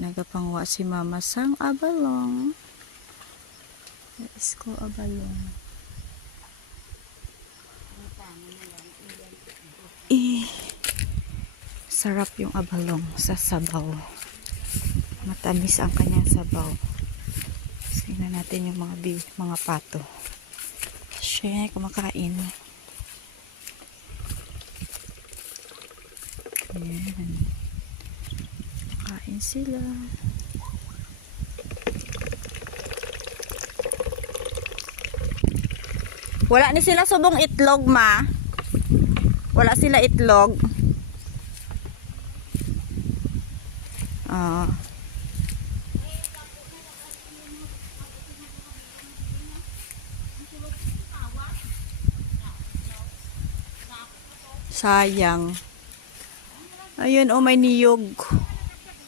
Nagapangwa si mama sang abalong. Isko abalong. Sarap yung abalong sa sabaw. Matamis ang kanyang sabaw. Tingnan natin yung mga pato. Siya kumakain. Ayan. Kain sila. Wala ni sila subong itlog, ma. Wala sila itlog. Sayang. Ayun, oh, may niyog.